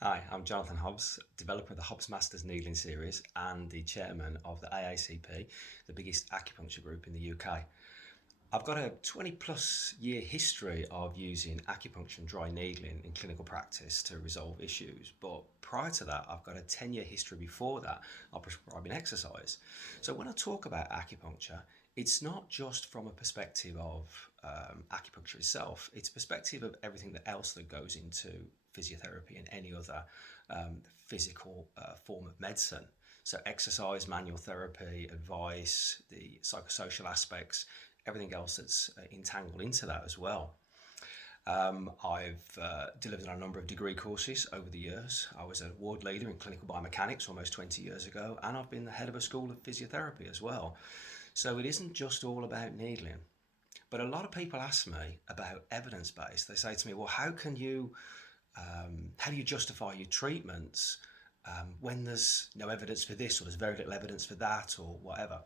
Hi, I'm Jonathan Hobbs, developer of the Hobbs Masters Needling Series and the chairman of the AACP, the biggest acupuncture group in the UK. I've got a 20 plus year history of using acupuncture and dry needling in clinical practice to resolve issues, but prior to that, I've got a 10-year history before that of prescribing exercise. So when I talk about acupuncture, it's not just from a perspective of acupuncture itself, it's a perspective of everything else that goes into physiotherapy and any other physical form of medicine. So, exercise, manual therapy, advice, the psychosocial aspects, everything else that's entangled into that as well. I've delivered on a number of degree courses over the years. I was a ward leader in clinical biomechanics almost 20 years ago, and I've been the head of a school of physiotherapy as well. So, it isn't just all about needling. But a lot of people ask me about evidence based. They say to me, well, how do you justify your treatments when there's no evidence for this or there's very little evidence for that or whatever?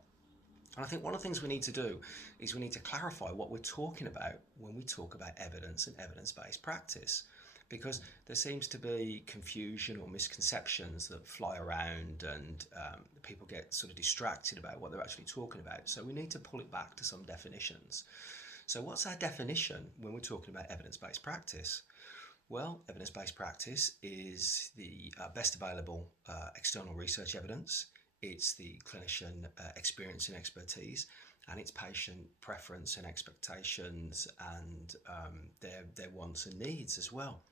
And I think one of the things we need to do is we need to clarify what we're talking about when we talk about evidence and evidence based practice. Because there seems to be confusion or misconceptions that fly around, and people get sort of distracted about what they're actually talking about. So we need to pull it back to some definitions. So, what's our definition when we're talking about evidence based practice? Well, evidence based practice is the best available external research evidence, it's the clinician experience and expertise, and it's patient preference and expectations and their wants and needs as well.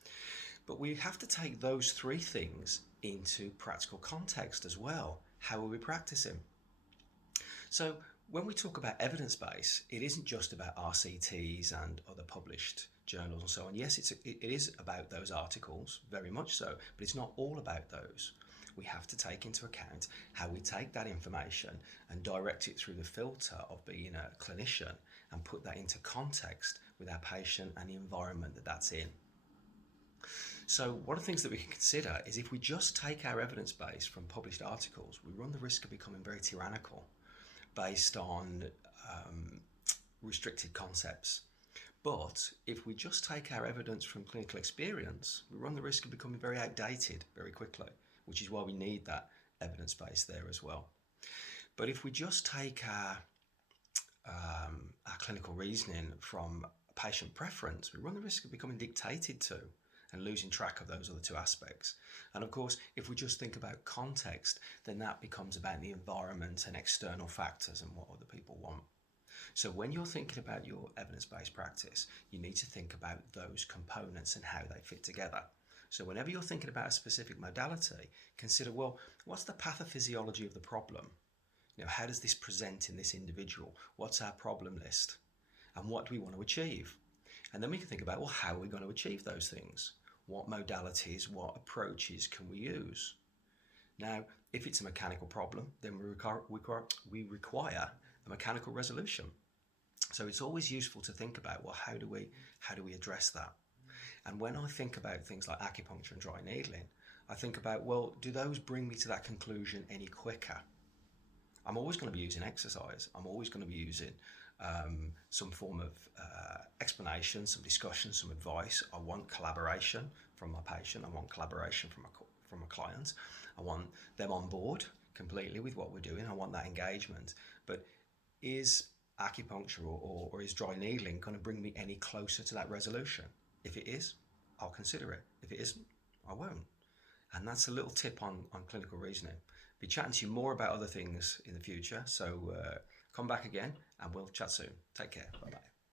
But we have to take those three things into practical context as well. How are we practicing? So, when we talk about evidence base, it isn't just about RCTs and other published journals and so on. Yes, it is about those articles, very much so, but it's not all about those. We have to take into account how we take that information and direct it through the filter of being a clinician and put that into context with our patient and the environment that that's in. So, one of the things that we can consider is if we just take our evidence base from published articles, we run the risk of becoming very tyrannical based on restricted concepts. But if we just take our evidence from clinical experience, we run the risk of becoming very outdated very quickly, which is why we need that evidence base there as well. But if we just take our clinical reasoning from patient preference, we run the risk of becoming dictated to and losing track of those other two aspects. And of course, if we just think about context, then that becomes about the environment and external factors and what other people want. So when you're thinking about your evidence-based practice, you need to think about those components and how they fit together. So whenever you're thinking about a specific modality, consider, well, what's the pathophysiology of the problem? How does this present in this individual? What's our problem list? And what do we want to achieve? And then we can think about, well, how are we going to achieve those things? What modalities, what approaches can we use? Now, if it's a mechanical problem, then we require a mechanical resolution. So it's always useful to think about, well, how do we address that? And when I think about things like acupuncture and dry needling, I think about, well, do those bring me to that conclusion any quicker? I'm always going to be using exercise. I'm always going to be using some form of explanation, some discussion, some advice. I want collaboration from my patient. I want collaboration from a client. I want them on board completely with what we're doing. I want that engagement. But is acupuncture or is dry needling going to bring me any closer to that resolution? If it is, I'll consider it. If it isn't, I won't. And that's a little tip on clinical reasoning. Be chatting to you more about other things in the future. So come back again and we'll chat soon. Take care. Bye bye.